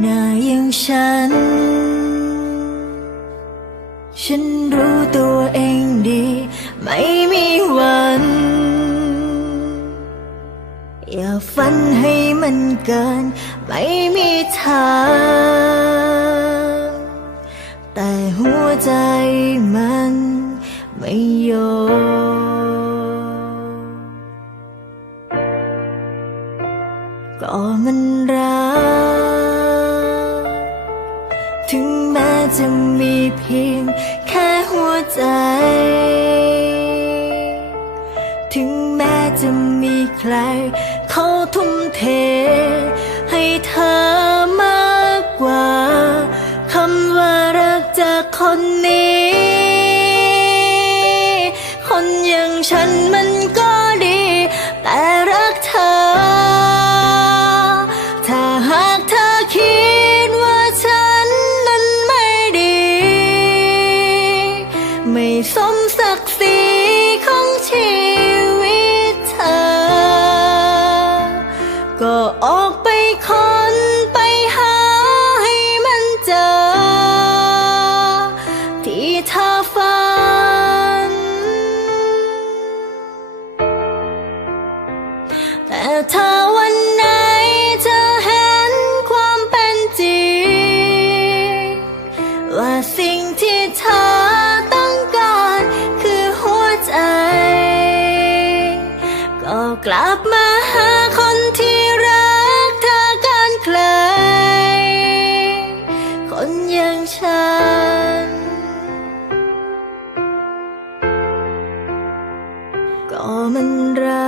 หน้าอย่างฉัน ฉันรู้ตัวเองดี ไม่มีวัน อย่าฝันให้มันเกิน ไม่มีทาง แต่หัวใจมันไม่ยอมก็มันรั ถึงแม้จะมีเพียงแค่หัวใจ ถึงแม้จะมีใครเขาทุ่มเทให้เธอ แต่ถ้าวันไหนเธอเห็นความเป็นจริง ว่าสิ่งที่เธอต้องการคือหัวใจ ก็กลับมาหาคนที่รักเธอกันไกล คนอย่างฉัน ก็มันรัก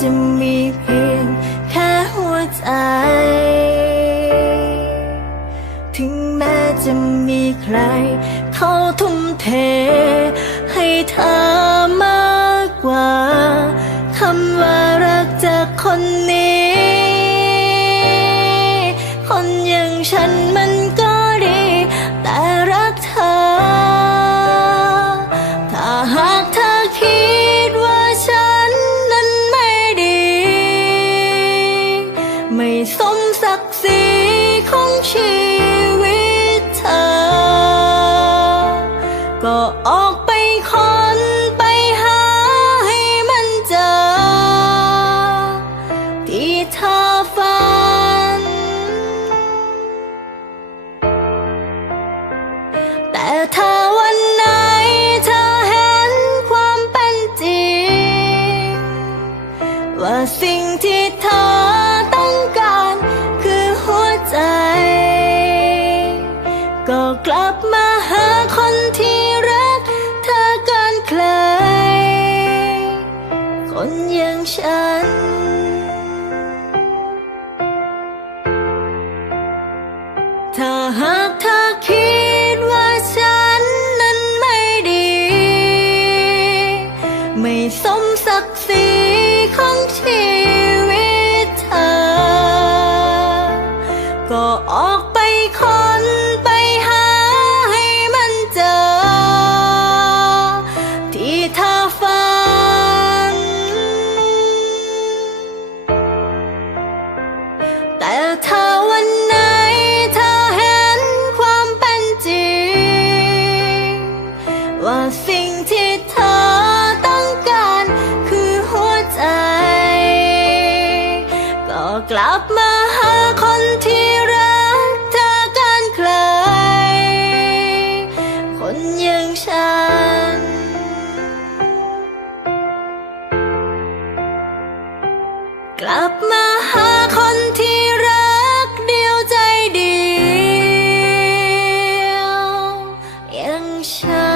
จะมีเพียงแค่หัวใจ ถึงแม้จะมีใคร เขาทุ่มเท ให้เธอมากกว่าคำว่ารักจากคนนี้ คนอย่างฉัน ก็ออกไปค้นไปหาให้มันเจอ ที่เธอฝัน แต่ถ้าวันไหนเธอเห็นความเป็นจริง ว่าสิ่งที่เธอต้องการคือหัวใจ ก็กลับมาหาคนที่ อ กลับมาหาคนที่รักเดียวใจเดียวอย่างฉัน